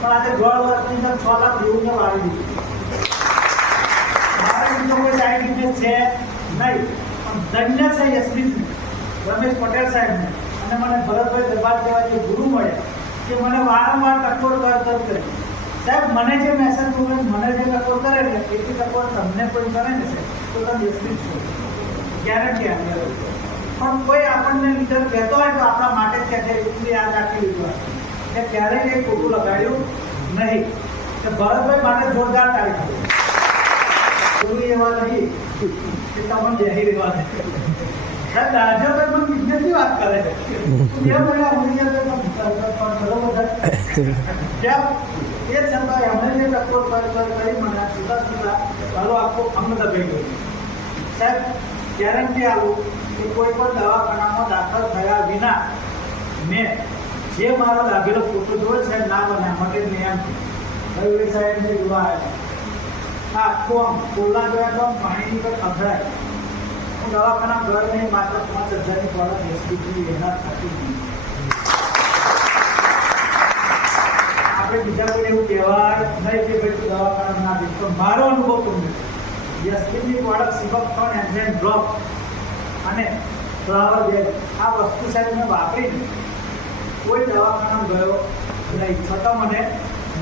પણ આજે 1.5 વર્ષની અંદર 6 લાખ દેવું વાળી દીધું. કોઈ સાઈડ ઇફેક્ટ છે નહીં, પણ ધન્ય છે યશવીરને, રમેશ પટેલ સાહેબને અને મને ભરતભાઈ દરબાર જેવા જે ગુરુ મળ્યા કે મને વારંવાર ટકોર કરી સાહેબ, મને જે મેસેજ મોકલે, મને જે ટકોર કરે ને એટલી ટકોર તમને કોઈ કરે ને તો તમે યશવીર છો, ગેરંટી આપી. પણ કોઈ આપણને લીડર કહેતો હોય તો આપણા માટે જ કહે છે, એટલું યાદ રાખી લીધું કે ક્યારેય કંઈ ખોટું લગાડ્યું નહીં. કે ભરતભાઈ માટે જોરદાર તારીખ આપી. કોઈ એવા નહીં કે તમને બેસી રહેવા દે. રાજ્યભાઈ પણ બિઝનેસની વાત કરે છે. 2 મહિના હોઈ ગયા પણ બરોબર એ છતાં એમણે જે ટકોર કરી મને સીધા ચાલો આખો અંગ દબાઈ ગયો. સાહેબ, ગેરંટી આવું કે કોઈ પણ દવાખાનામાં દાખલ થયા વિના મેં જે મારો લાગેલો ફોટો જોયો છે ના બન્યા માટે મેં એમ રવિ સાહેબને જોવા આવ્યા. આખો આમ કોલા જોયા તો પાણીની પર ખભરાય. હું દવાખાના ઘર નહીં, માત્ર 5,000ની પ્રોડક્ટ એસપીથી એના થતી નહીં. આપણે બીજા કોઈને એવું કહેવાય નહીં કે ભાઈ તું દવાખાના ના દે, પણ મારો અનુભવ તમને યશવીરની પ્રોડક્ટ સિબકથોન એન્ઝાઇમ ડ્રોપ અને ફ્લાવર બેગ આ વસ્તુ સાહેબ મેં વાપરીને કોઈ દવાખાના ગયો નહીં, છતાં મને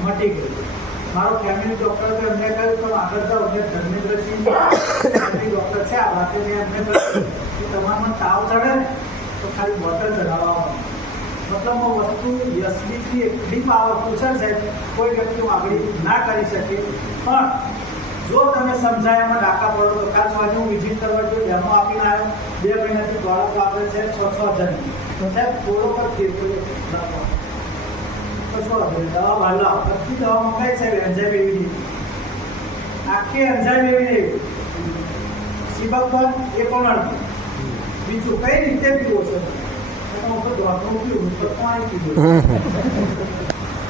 મટી ગયું. મારો ફેમિલી ડૉક્ટર તો એમને કહ્યું તો આગળ જાઓ, એટલે ધર્મેન્દ્રસિંહ ડૉક્ટર છે આ વાતે મેં એમને કહ્યું કે તમારામાં તાવ ચડે ને તો ખાલી બોટલ ચઢાવવામાં. મતલબ વસ્તુ યશવીરની એટલી પાવરફુલ છે સાહેબ, કોઈ વ્યક્તિ આગળ ના કરી શકે. પણ જો તમે સમજાયામાં ડાકા પડો તો ખાસ વાંચે હું વિઝિટ કરવા જો ડેમો આપીને આવ્યો, 2 મહિનાથી પ્રોડક્ટ વાપરે છે 6,000ની. તો સાહેબ થોડો પર દવા વાલા બધી દવા મંગાવી સાહેબ, એન્ઝાઇમ એવી નહીં, આખી એન્ઝાઇમ એવી નહીં. સિબકથોન એ પણ અડધું. બીજું કઈ રીતે પીવો છે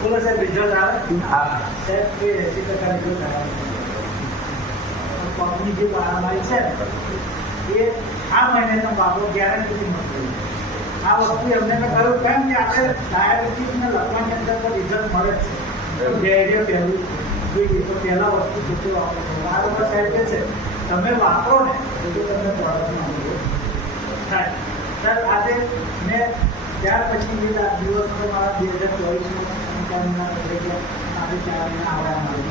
બોલો સાહેબ, રિઝલ્ટ આવે સાહેબ, 80% રિઝલ્ટ આવે. કંપની જે મારી છે એ આ મહિને તમે વાપરો, ગેરંટીથી મળશે. આ વસ્તુ એમને મેં કહ્યું કેમ કે આપણે ડાયાબિટીસને લખવાની અંદર તો રિઝલ્ટ મળે જ છે. ધૈર્ય પહેલું જોઈએ તો પહેલાં વસ્તુ પોતે વાપરો. આ લોકો સાહેબ કે છે તમે વાપરો ને તો તમને પ્રોડક્ટનો અનુભવ થાય. સર આજે મેં ત્યાર પછી દિવસ મારા 2024 આજે 4 મહિના આવ્યા પણ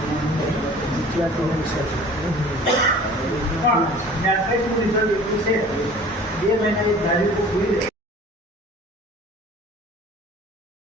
રિઝલ્ટ એટલું છે 2 મહિનાની ધારી જોઈ